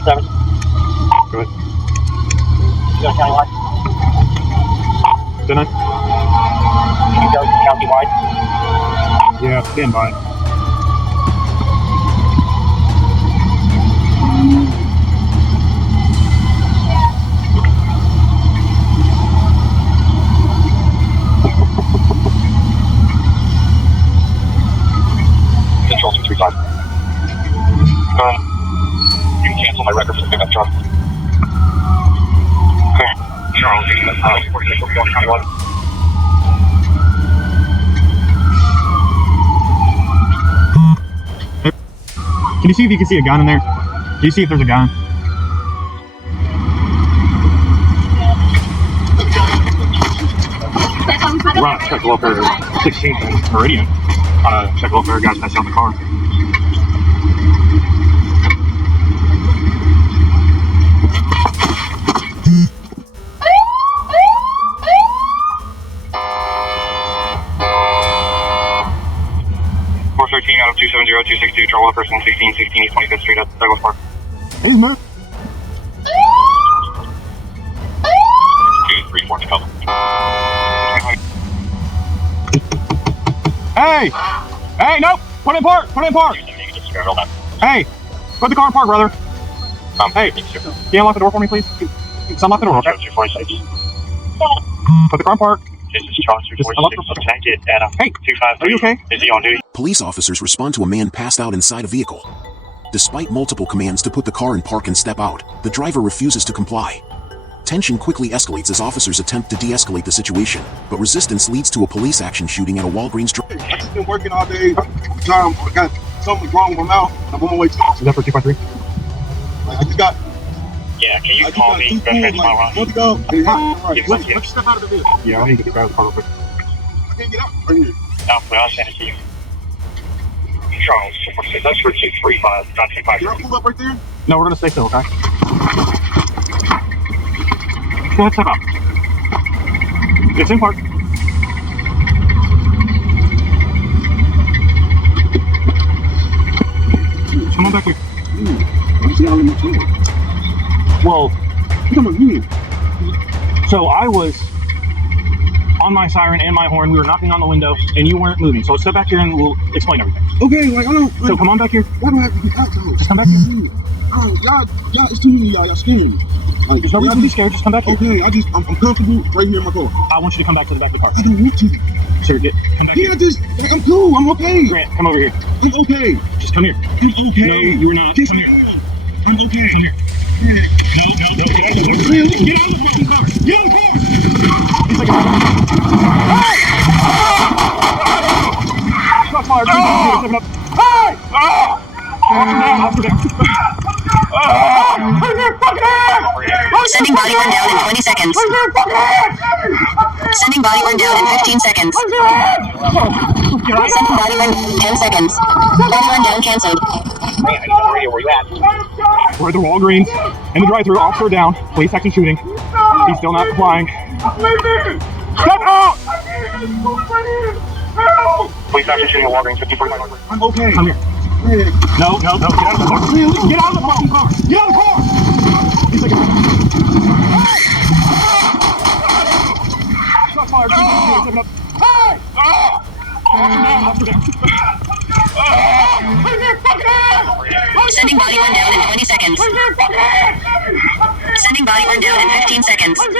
97. Go ahead. You go countywide. Didn't I? You go countywide. Yeah, stand by. Control 235. You can cancel my record for the pickup truck. Okay. Charles, 46 countywide. Can you see if you can see a gun in there? Can you see if there's a gun? We're on a check welfare 16th and Meridian. On a check welfare, guys passed out in the car. Out of 270-262, trouble person 1616 East 25th Street at Douglas Park. Hey, man. 234 to cover. Hey! Hey, nope! Put in park! Put in park! Hey! Put the car in park, brother. Hey, can you unlock the door for me, please? Just unlock the door, okay? Put the car in park. This is Charles 246. Attack it at Hey, 253. are you okay? Is he on duty? Police officers respond to a man passed out inside a vehicle. Despite multiple commands to put the car in park and step out, the driver refuses to comply. Tension quickly escalates as officers attempt to de-escalate the situation, but resistance leads to a police action shooting at a Walgreens drive. I've just been working all day. I got something wrong with my mouth. I'm on my way to the Is that for 253? I just got. Yeah, can you call me? Best my run. Want to go? Hey, right. Let's step out of the vehicle. Yeah, I need to get the guy out of the car real quick. I can't get out right here. No, I'll send it to you. Charles 246. That's for 235, not Can I 253. pull up right there? No, we're gonna stay still, okay? Go ahead, step out. It's in park. Come on back here. I'm see all in my car. Well, What am I doing? so I was on my siren and my horn. We were knocking on the window, and you weren't moving. So step back here, and we'll explain everything. Okay, like I don't. So come on back here. Why do I have to be out though? Just come back here. Y'all, it's too many y'all scaring me. Like, There's no reason to be scared. Just come back here. Okay, I'm comfortable right here in my car. I want you to come back to the back of the car. I don't want to. Sir, come back here. Like, I'm cool. I'm okay. Grant, come over here. I'm okay. Just come here. I'm okay. No, you're not. Kiss Come me. here. I'm okay. Come here. No. Get out of the fucking car. Get out of the car. He's like, hey! Shots fired. Hey! Officer down. Sending body one down in 20 seconds. Sending body one down in 15 seconds. Sending body one 10 seconds. Body one down cancelled. Where you at? We're at the Walgreens in the drive-thru. Officer down. Police action shooting. He's still not complying. Step out! Police action shooting at Walgreens 1545. I'm okay. Come here. No. Get out of the car. Get out of the fucking car. Get out of the car. He's like, shots fired. Hey! Officer down. Sending body one down in 20 seconds. Sending body one down in 15 seconds. Sending